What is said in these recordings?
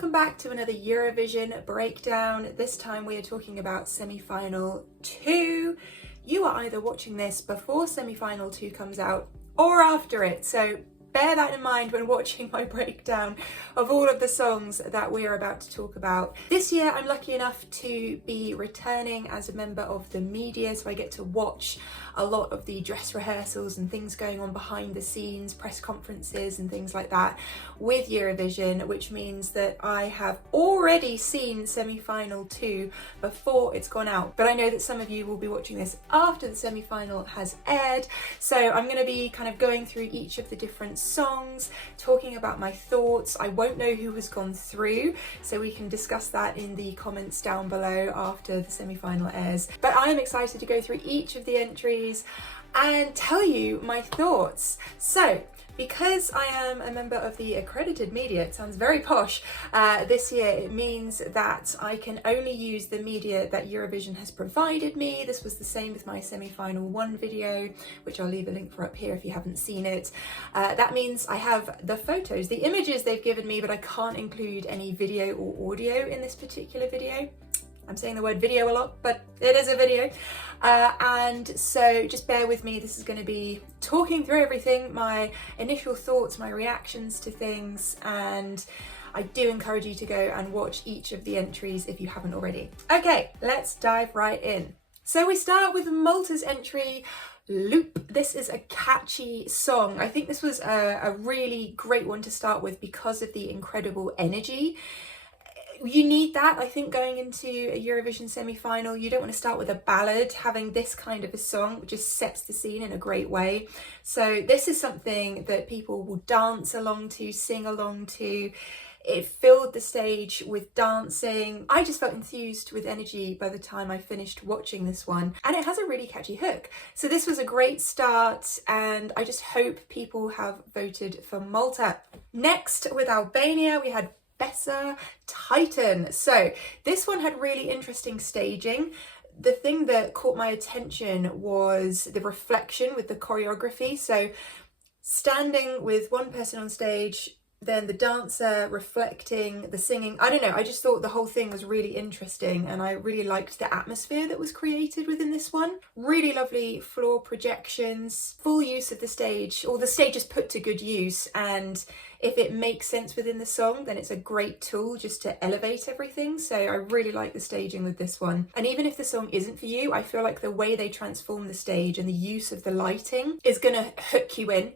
welcome back to another Eurovision breakdown. This time we are talking about semi-final 2. You are either watching this before semi-final 2 comes out or after it, so bear that in mind when watching my breakdown of all of the songs that we are about to talk about. This year I'm lucky enough to be returning as a member of the media, so I get to watch a lot of the dress rehearsals and things going on behind the scenes, press conferences and things like that with Eurovision, which means that I have already seen semi-final 2 before it's gone out. But I know that some of you will be watching this after the semi-final has aired, so I'm going to be kind of going through each of the different songs, talking about my thoughts. I won't know who has gone through, so we can discuss that in the comments down below after the semi-final airs. But I am excited to go through each of the entries and tell you my thoughts. So, because I am a member of the accredited media, it sounds very posh, this year it means that I can only use the media that Eurovision has provided me. This was the same with my semi-final 1 video, which I'll leave a link for up here if you haven't seen it. That means I have the photos, the images they've given me, but I can't include any video or audio in this particular video. I'm saying the word video a lot, but it is a video. And so just bear with me. This is going to be talking through everything, my initial thoughts, my reactions to things, and I do encourage you to go and watch each of the entries if you haven't already. Okay, let's dive right in. So we start with Malta's entry, Loop. This is a catchy song. I think this was a really great one to start with because of the incredible energy. You need that, I think, going into a Eurovision semi-final. You don't want to start with a ballad. Having this kind of a song just sets the scene in a great way. So this is something that people will dance along to, sing along to. It filled the stage with dancing. I just felt enthused with energy by the time I finished watching this one. And it has a really catchy hook. So this was a great start, and I just hope people have voted for Malta. Next, with Albania, we had BESA, Titan. So this one had really interesting staging. The thing that caught my attention was the reflection with the choreography. So standing with one person on stage, then the dancer reflecting the singing. I don't know, I just thought the whole thing was really interesting, and I really liked the atmosphere that was created within this one. Really lovely floor projections, full use of the stage, or the stage is put to good use, and if it makes sense within the song, then it's a great tool just to elevate everything. So I really like the staging with this one. And even if the song isn't for you, I feel like the way they transform the stage and the use of the lighting is gonna hook you in.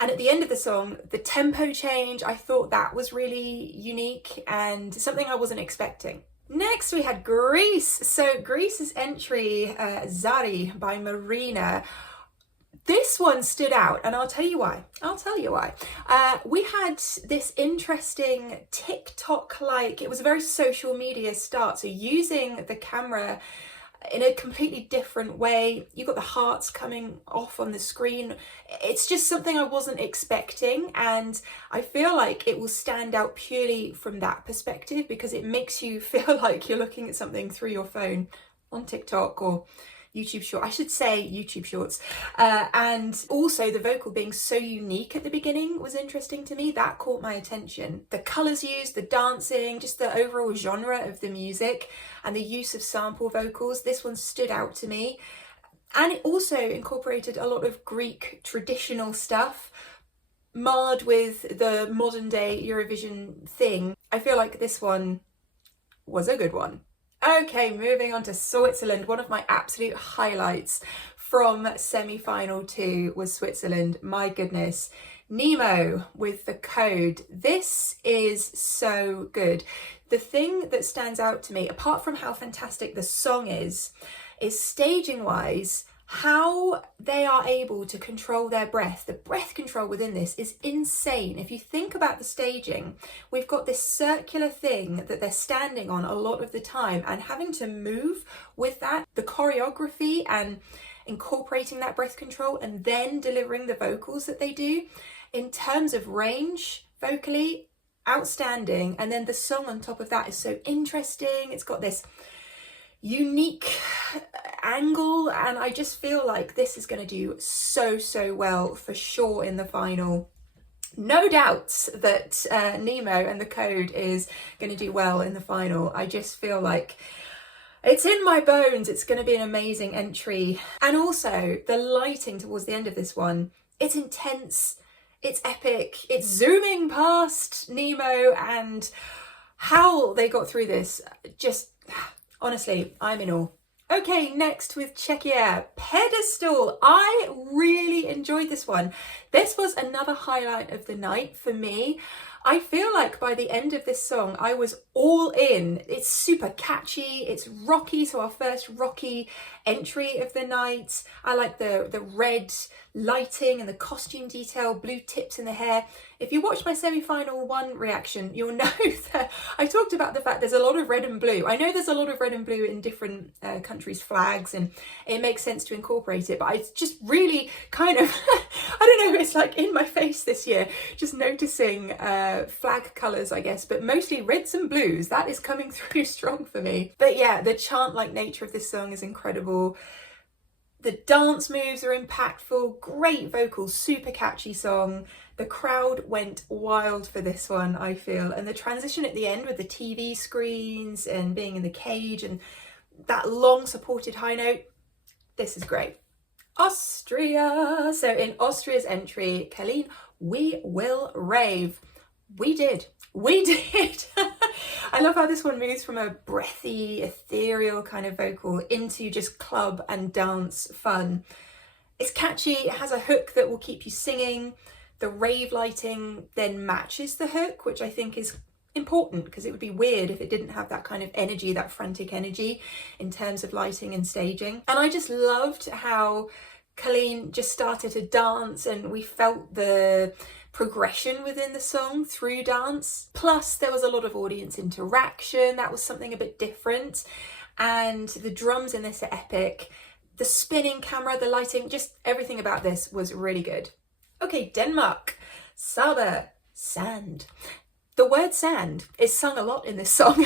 And at the end of the song, the tempo change, I thought that was really unique and something I wasn't expecting. Next, we had Greece. So Greece's entry, ZARI by Marina. This one stood out, and I'll tell you why. We had this interesting TikTok-like, it was a very social media start, so using the camera in a completely different way. You got the hearts coming off on the screen. It's just something I wasn't expecting, and I feel like it will stand out purely from that perspective because it makes you feel like you're looking at something through your phone on TikTok or YouTube Shorts. I should say YouTube Shorts. And also the vocal being so unique at the beginning was interesting to me. That caught my attention. The colours used, the dancing, just the overall genre of the music and the use of sample vocals. This one stood out to me. And it also incorporated a lot of Greek traditional stuff, marred with the modern day Eurovision thing. I feel like this one was a good one. Okay, moving on to Switzerland. One of my absolute highlights from semi-final 2 was Switzerland. My goodness. Nemo with the code. This is so good. The thing that stands out to me, apart from how fantastic the song is staging wise, how they are able to control their breath. The breath control within this is insane. If you think about the staging, we've got this circular thing that they're standing on a lot of the time and having to move with that, the choreography and incorporating that breath control and then delivering the vocals that they do. In terms of range, vocally, outstanding. And then the song on top of that is so interesting. It's got this unique angle, and I just feel like this is going to do so well for sure in the final. no doubts that Nemo and the Code is going to do well in the final. I just feel like it's in my bones. It's going to be an amazing entry. And also the lighting towards the end of this one, it's intense, it's epic, it's zooming past Nemo, and how they got through this, just honestly, I'm in awe. Okay, next with Czechia, Pedestal. I really enjoyed this one. This was another highlight of the night for me. I feel like by the end of this song, I was all in. It's super catchy, it's rocky, so our first rocky entry of the night. I like the red lighting and the costume detail, blue tips in the hair. If you watched my semi-final one reaction, you'll know that I talked about the fact there's a lot of red and blue. I know there's a lot of red and blue in different countries' flags, and it makes sense to incorporate it, but I just really kind of, I don't know, it's like in my face this year, just noticing flag colours, I guess, but mostly reds and blues. That is coming through strong for me. But yeah, the chant-like nature of this song is incredible. The dance moves are impactful, great vocals, super catchy song. The crowd went wild for this one, I feel. And the transition at the end with the TV screens and being in the cage and that long supported high note, this is great. Austria. So in Austria's entry, Kaleen, we will rave. We did. I love how this one moves from a breathy, ethereal kind of vocal into just club and dance fun. It's catchy, it has a hook that will keep you singing. The rave lighting then matches the hook, which I think is important because it would be weird if it didn't have that kind of energy, that frantic energy in terms of lighting and staging. And I just loved how Kaleen just started to dance and we felt the progression within the song through dance. Plus there was a lot of audience interaction. That was something a bit different. And the drums in this are epic. The spinning camera, the lighting, just everything about this was really good. Okay, Denmark, SABA, sand. The word sand is sung a lot in this song.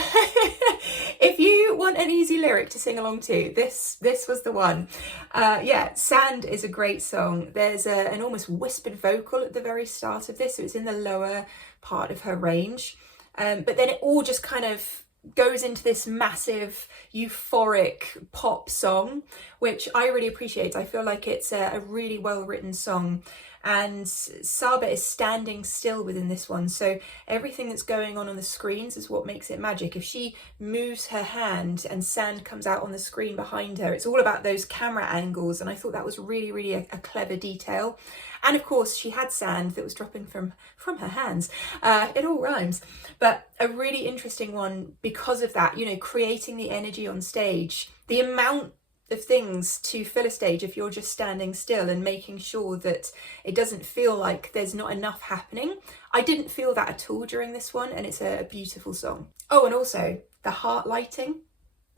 If you want an easy lyric to sing along to, this was the one. Yeah, Sand is a great song. There's an almost whispered vocal at the very start of this, so it's in the lower part of her range. But then it all just kind of goes into this massive euphoric pop song, which I really appreciate. I feel like it's a really well written song. And SABA is standing still within this one, so everything that's going on the screens is what makes it magic. If she moves her hand and sand comes out on the screen behind her, it's all about those camera angles, and I thought that was really a clever detail. And of course she had sand that was dropping from her hands. It all rhymes, but a really interesting one because of that, you know, creating the energy on stage, the amount of things to fill a stage if you're just standing still and making sure that it doesn't feel like there's not enough happening. I didn't feel that at all during this one, and it's a beautiful song. Oh, and also the heart lighting.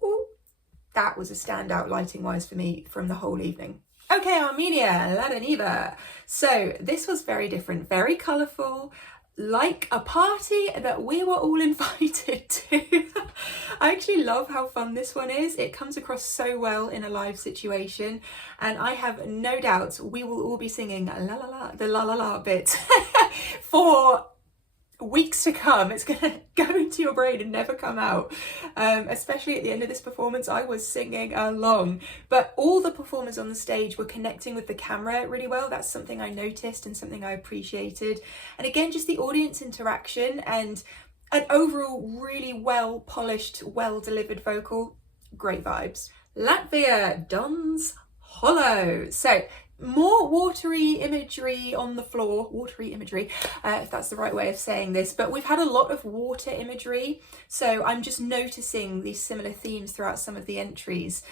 Ooh, that was a standout lighting wise for me from the whole evening. Okay, Armenia, LADANIVA. So this was very different, very colourful, like a party that we were all invited to. I actually love how fun this one is. It comes across so well in a live situation, and I have no doubt we will all be singing la la la, the la la la bit for weeks to come. It's gonna go into your brain and never come out. Especially at the end of this performance, I was singing along, but all the performers on the stage were connecting with the camera really well. That's something I noticed and something I appreciated. And again, just the audience interaction and an overall really well polished, well delivered vocal. Great vibes. Latvia, Don's Hollow. So more watery imagery on the floor, if that's the right way of saying this, but we've had a lot of water imagery, so I'm just noticing these similar themes throughout some of the entries.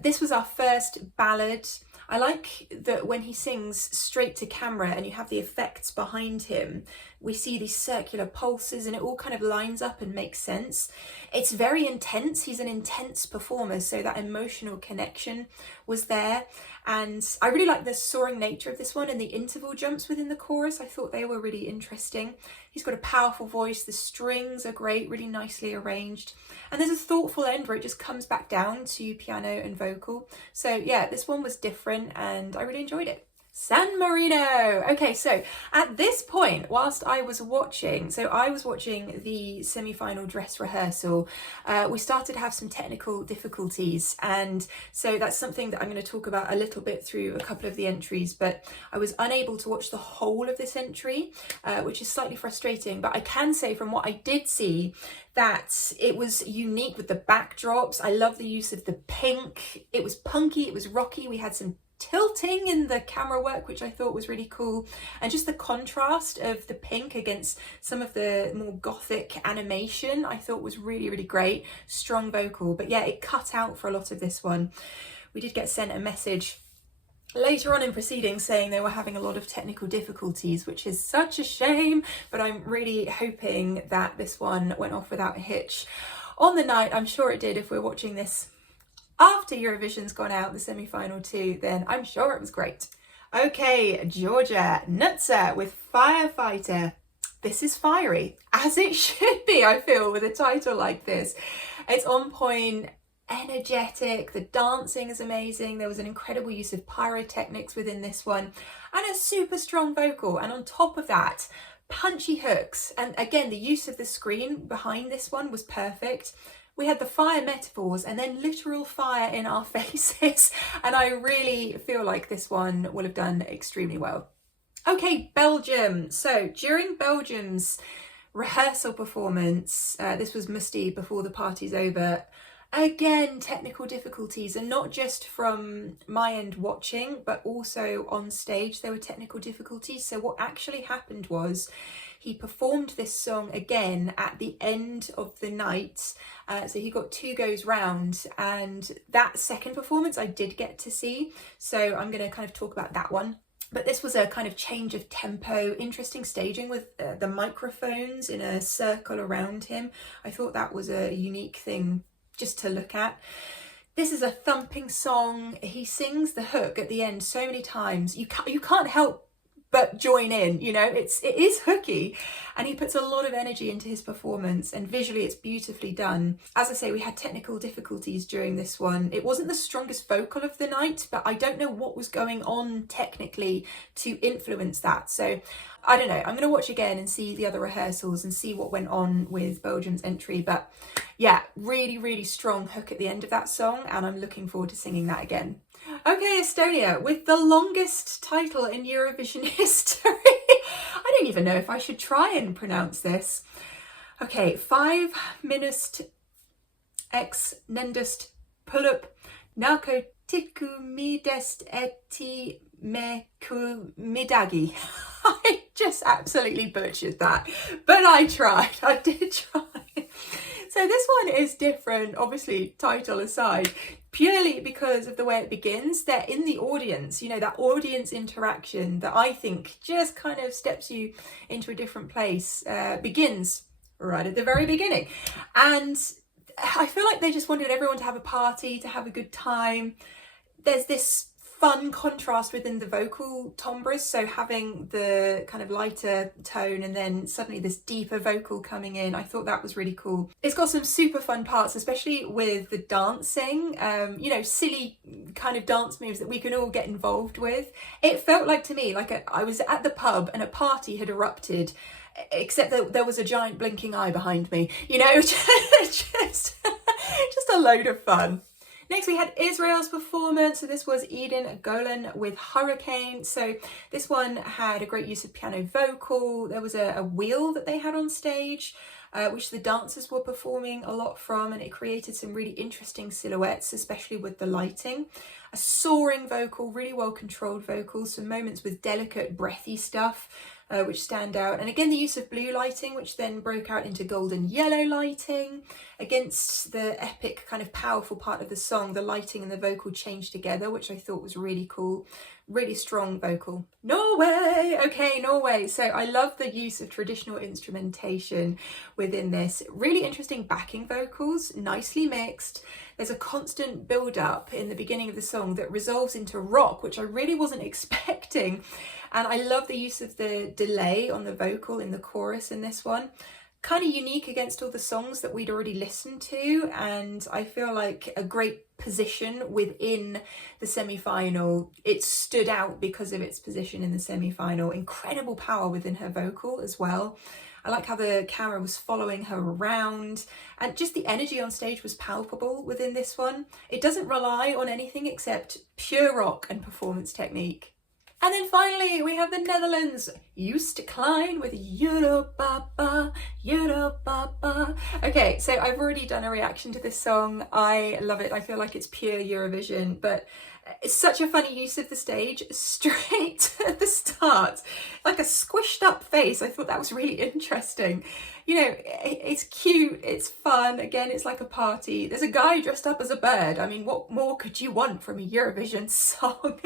This was our first ballad. I like that when he sings straight to camera and you have the effects behind him, we see these circular pulses and it all kind of lines up and makes sense. It's very intense. He's an intense performer, so that emotional connection was there. And I really like the soaring nature of this one and the interval jumps within the chorus. I thought they were really interesting. He's got a powerful voice. The strings are great, really nicely arranged. And there's a thoughtful end where it just comes back down to piano and vocal. So yeah, this one was different and I really enjoyed it. San Marino. Okay, so at this point, whilst I was watching, the semi-final dress rehearsal, we started to have some technical difficulties, and so that's something that I'm going to talk about a little bit through a couple of the entries, but I was unable to watch the whole of this entry, which is slightly frustrating, but I can say from what I did see that it was unique with the backdrops. I love the use of the pink. It was punky, it was rocky, we had some tilting in the camera work, which I thought was really cool, and just the contrast of the pink against some of the more gothic animation I thought was really, really great. Strong vocal, but yeah, it cut out for a lot of this one. We did get sent a message later on in proceedings saying they were having a lot of technical difficulties, which is such a shame, but I'm really hoping that this one went off without a hitch on the night. I'm sure it did. If we're watching this after Eurovision's gone out, the semi-final 2, then I'm sure it was great. Okay, Georgia, Nutzer with Firefighter. This is fiery, as it should be, I feel, with a title like this. It's on point, energetic, the dancing is amazing, there was an incredible use of pyrotechnics within this one, and a super strong vocal, and on top of that, punchy hooks. And again, the use of the screen behind this one was perfect. We had the fire metaphors and then literal fire in our faces, and I really feel like this one will have done extremely well. Okay, Belgium. So during Belgium's rehearsal performance, this was Mustii before the party's over, again, technical difficulties, and not just from my end watching, but also on stage there were technical difficulties. So what actually happened was he performed this song again at the end of the night. So he got 2 goes round, and that second performance I did get to see. So I'm going to kind of talk about that one. But this was a kind of change of tempo, interesting staging with the microphones in a circle around him. I thought that was a unique thing just to look at. This is a thumping song. He sings the hook at the end so many times. You can't help but join in, you know, it is hooky, and he puts a lot of energy into his performance, and visually it's beautifully done. As I say, we had technical difficulties during this one. It wasn't the strongest vocal of the night, but I don't know what was going on technically to influence that. So I don't know, I'm going to watch again and see the other rehearsals and see what went on with Belgium's entry. But yeah, really, really strong hook at the end of that song, and I'm looking forward to singing that again. Okay, Estonia, with the longest title in Eurovision history. I don't even know if I should try and pronounce this. Okay, 5 minus X nendest Puuluup narkootikumidest eti midagi. I just absolutely butchered that, but I tried. I did try. So this one is different, obviously, title aside, purely because of the way it begins. They're in the audience, you know, that audience interaction that I think just kind of steps you into a different place, begins right at the very beginning. And I feel like they just wanted everyone to have a party, to have a good time. There's this fun contrast within the vocal timbres, so having the kind of lighter tone and then suddenly this deeper vocal coming in, I thought that was really cool. It's got some super fun parts, especially with the dancing, you know, silly kind of dance moves that we can all get involved with. It felt like to me like I was at the pub and a party had erupted, except that there was a giant blinking eye behind me, you know. just a load of fun. Next we had Israel's performance. So this was Eden Golan with Hurricane. So this one had a great use of piano vocal. There was a wheel that they had on stage, which the dancers were performing a lot from, and it created some really interesting silhouettes, especially with the lighting. A soaring vocal, really well controlled vocal, some moments with delicate breathy stuff, which stand out. And again, the use of blue lighting, which then broke out into golden yellow lighting. Against the epic kind of powerful part of the song, the lighting and the vocal changed together, which I thought was really cool. Really strong vocal. Norway! Okay, Norway. So I love the use of traditional instrumentation within this. Really interesting backing vocals, nicely mixed. There's a constant build up in the beginning of the song that resolves into rock, which I really wasn't expecting. And I love the use of the delay on the vocal in the chorus in this one. kind of unique against all the songs that we'd already listened to, and I feel like a great position within the semi-final. It stood out because of its position in the semi-final. Incredible power within her vocal as well. I like how the camera was following her around, and just the energy on stage was palpable within this one. It doesn't rely on anything except pure rock and performance technique. And then finally, we have the Netherlands, Used to Klein with Europapa, Europapa. Okay, so I've already done a reaction to this song. I love it. I feel like it's pure Eurovision, but it's such a funny use of the stage straight at the start, like a squished up face. I thought that was really interesting. You know, it's cute, it's fun. Again, it's like a party. There's a guy dressed up as a bird. I mean, what more could you want from a Eurovision song?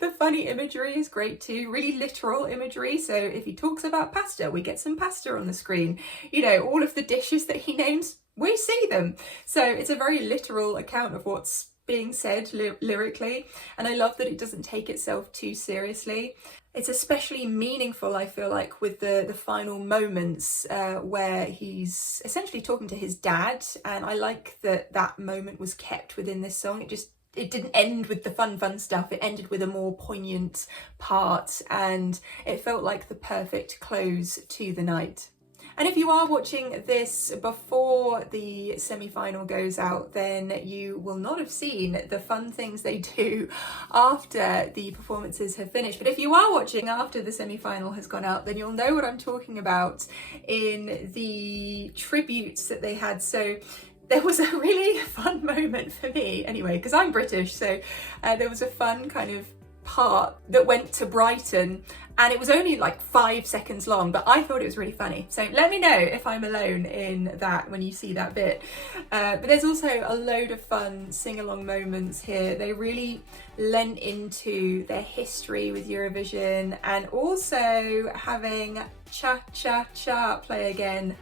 The funny imagery is great too, really literal imagery. So if he talks about pasta, we get some pasta on the screen. You know, all of the dishes that he names, we see them. So it's a very literal account of what's being said lyrically, and I love that it doesn't take itself too seriously. It's especially meaningful, I feel like, with the final moments where he's essentially talking to his dad, and I like that that moment was kept within this song. It didn't end with the fun stuff, it ended with a more poignant part, and it felt like the perfect close to the night. And if you are watching this before the semi-final goes out, then you will not have seen the fun things they do after the performances have finished. But if you are watching after the semi-final has gone out, then you'll know what I'm talking about in the tributes that they had. So there was a really fun moment for me, anyway, because I'm British, so there was a fun kind of part that went to Brighton, and it was only like 5 seconds long, but I thought it was really funny. So let me know if I'm alone in that when you see that bit. But there's also a load of fun sing-along moments here. They really lent into their history with Eurovision, and also having Cha Cha Cha play again.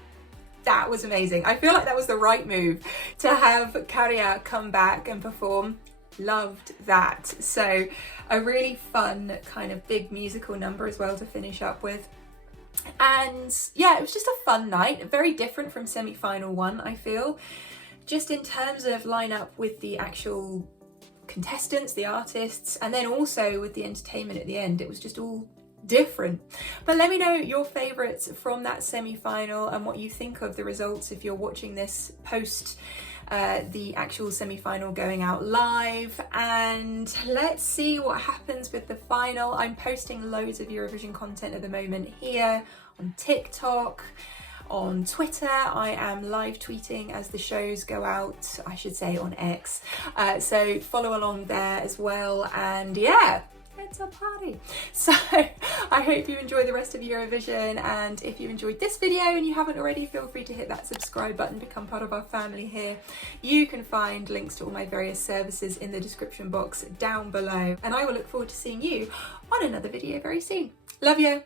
That was amazing. I feel like that was the right move to have Kaleen come back and perform. Loved that. So a really fun kind of big musical number as well to finish up with. And yeah, it was just a fun night, very different from semi-final one, I feel, just in terms of lineup with the actual contestants, the artists, and then also with the entertainment at the end. It was just all different. But let me know your favourites from that semi-final and what you think of the results if you're watching this post the actual semi-final going out live. And let's see what happens with the final. I'm posting loads of Eurovision content at the moment here on TikTok, on Twitter. I am live tweeting as the shows go out, I should say on X, so follow along there as well. And yeah, it's a party. So I hope you enjoy the rest of Eurovision, and if you enjoyed this video and you haven't already, feel free to hit that subscribe button, become part of our family here. You can find links to all my various services in the description box down below, and I will look forward to seeing you on another video very soon. Love you.